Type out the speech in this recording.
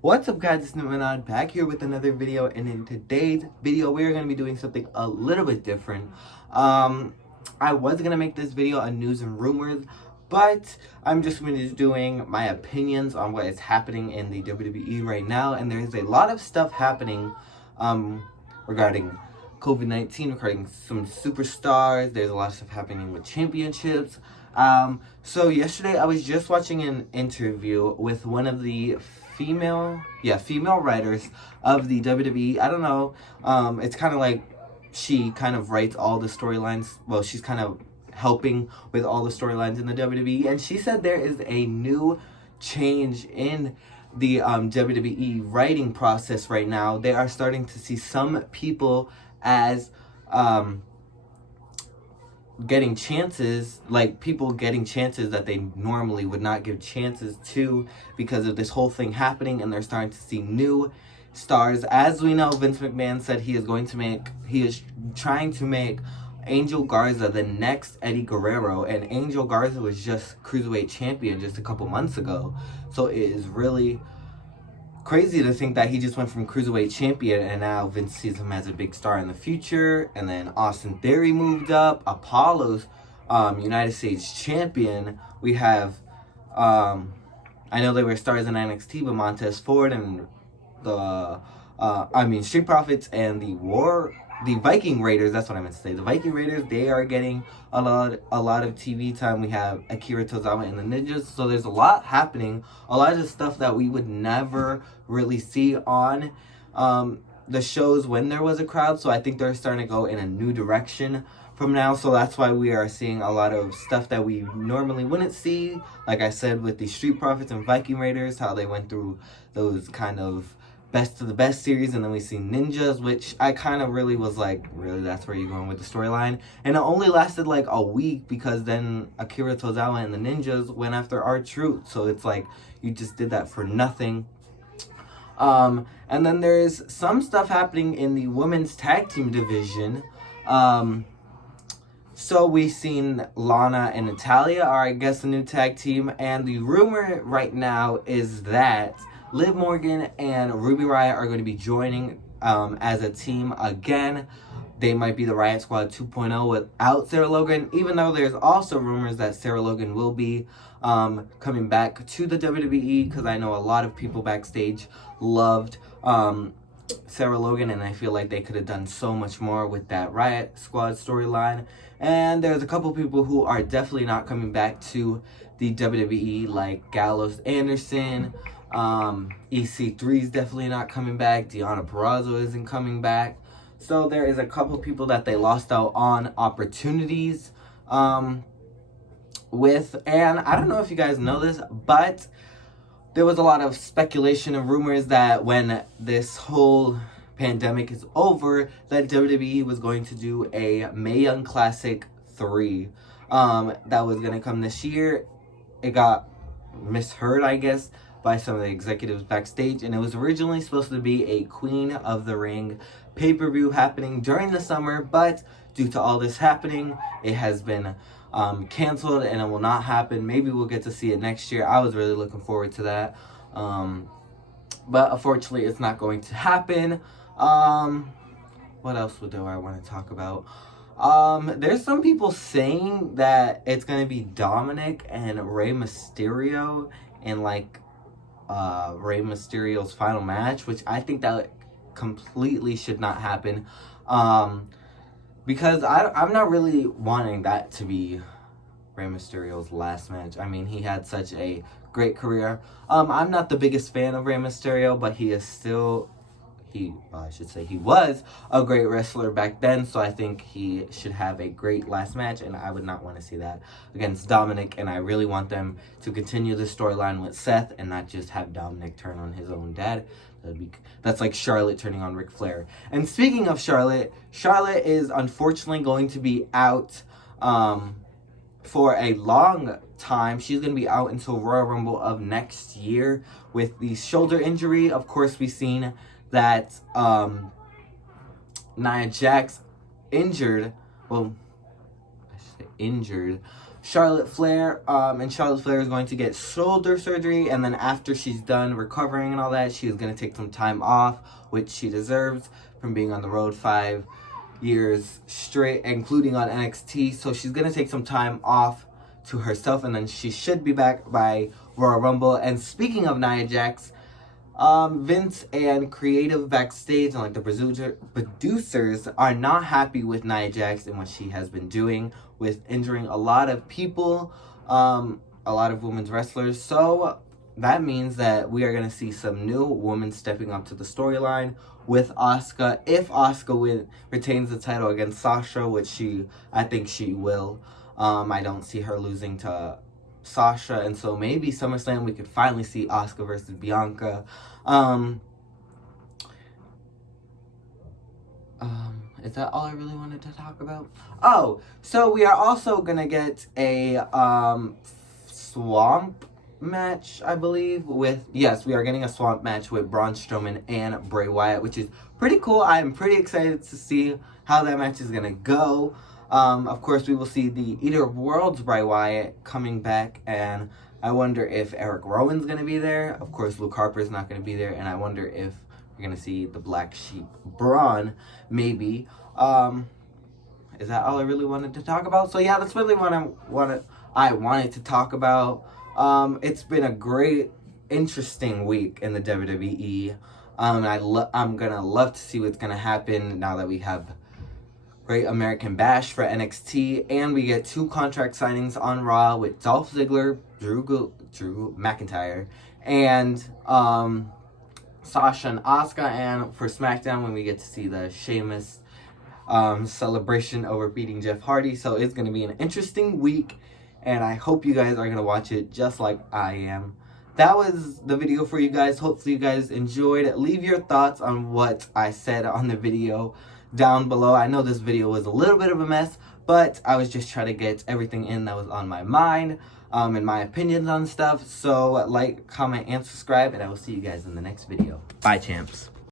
What's up, guys? It's Nirmanad back here with another video, and in today's video we're going to be doing something a little bit different. I was going to make this video on news and rumors, but I'm just going to be doing my opinions on what is happening in the WWE right now, and there's a lot of stuff happening regarding COVID-19, regarding some superstars. There's a lot of stuff happening with championships. So yesterday I was just watching an interview with one of the female writers of the WWE. I don't know. It's kind of like she kind of writes all the storylines. Well, she's kind of helping with all the storylines in the WWE, and she said there is a new change in the WWE writing process right now. They are starting to see some people as getting chances, like people getting chances that they normally would not give chances to because of this whole thing happening, and they're starting to see new stars. As we know, Vince McMahon said he is trying to make Angel Garza the next Eddie Guerrero, and Angel Garza was just Cruiserweight champion just a couple months ago. So it is really crazy to think that he just went from Cruiserweight champion and now Vince sees him as a big star in the future. And then Austin Theory moved up. Apollo's United States champion. We have, I know they were stars in NXT, but Montez Ford and Street Profits and the Viking Raiders, that's what I meant to say. The Viking Raiders, they are getting a lot of TV time. We have Akira Tozawa and the Ninjas. So there's a lot happening. A lot of the stuff that we would never really see on the shows when there was a crowd. So I think they're starting to go in a new direction from now. So that's why we are seeing a lot of stuff that we normally wouldn't see. Like I said, with the Street Profits and Viking Raiders, how they went through those kind of best of the best series, and then we see Ninjas, which I kind of really was like, really, that's where you're going with the storyline? And it only lasted like a week because then Akira Tozawa and the Ninjas went after R-Truth. So it's like, you just did that for nothing. And then there's some stuff happening in the women's tag team division. So we've seen Lana and Natalya are, I guess, the new tag team, and the rumor right now is that Liv Morgan and Ruby Riott are going to be joining as a team again. They might be the Riott Squad 2.0 without Sarah Logan, even though there's also rumors that Sarah Logan will be coming back to the WWE, because I know a lot of people backstage loved Sarah Logan, and I feel like they could have done so much more with that Riott Squad storyline. And there's a couple people who are definitely not coming back to the WWE, like Gallows Anderson. EC3 is definitely not coming back. Deonna Purrazzo isn't coming back. So there is a couple people that they lost out on opportunities with. And I don't know if you guys know this, but there was a lot of speculation and rumors that when this whole pandemic is over, that WWE was going to do a Mae Young Classic 3 that was going to come this year. It got misheard, I guess, by some of the executives backstage, and it was originally supposed to be a Queen of the Ring pay-per-view happening during the summer, but due to all this happening, it has been canceled and it will not happen. Maybe we'll get to see it next year. I was really looking forward to that, but unfortunately it's not going to happen. What else do I want to talk about? There's some people saying that it's going to be Dominic and Rey Mysterio in like Rey Mysterio's final match, which I think that completely should not happen, because I'm not really wanting that to be Rey Mysterio's last match. I mean, he had such a great career. I'm not the biggest fan of Rey Mysterio, but he is still, he was a great wrestler back then, so I think he should have a great last match, and I would not want to see that against Dominic, and I really want them to continue the storyline with Seth and not just have Dominic turn on his own dad. That's like Charlotte turning on Ric Flair. And speaking of Charlotte is unfortunately going to be out for a long time. She's going to be out until Royal Rumble of next year with the shoulder injury. Of course, we've seen that Nia Jax injured Charlotte Flair, and Charlotte Flair is going to get shoulder surgery, and then after she's done recovering and all that, she is going to take some time off, which she deserves from being on the road 5 years straight, including on NXT. So she's going to take some time off to herself, and then she should be back by Royal Rumble. And speaking of Nia Jax, Vince and creative backstage and like the producers are not happy with Nia Jax and what she has been doing with injuring a lot of people, a lot of women's wrestlers. So that means that we are going to see some new women stepping up to the storyline with Asuka. If Asuka retains the title against Sasha, which I think she will. I don't see her losing to Sasha, and so maybe SummerSlam we could finally see Asuka versus Bianca. Is that all I really wanted to talk about? Oh, so we are also gonna get a swamp match, I believe, yes, we are getting a swamp match with Braun Strowman and Bray Wyatt, which is pretty cool. I'm pretty excited to see how that match is gonna go. Of course, we will see the Eater of Worlds Bray Wyatt coming back, and I wonder if Eric Rowan's going to be there. Of course, Luke Harper's not going to be there, and I wonder if we're going to see the Black Sheep Braun, maybe. Is that all I really wanted to talk about? So yeah, that's really what I wanted to talk about. It's been a great, interesting week in the WWE. I'm going to love to see what's going to happen now that we have Great American Bash for NXT, and we get 2 contract signings on Raw with Dolph Ziggler, Drew McIntyre, and Sasha and Asuka. And for SmackDown, when we get to see the Sheamus celebration over beating Jeff Hardy. So it's going to be an interesting week, and I hope you guys are going to watch it just like I am. That was the video for you guys. Hopefully you guys enjoyed. Leave your thoughts on what I said on the video down below. I know this video was a little bit of a mess, but I was just trying to get everything in that was on my mind, and my opinions on stuff. So like, comment, and subscribe, and I will see you guys in the next video. Bye, champs.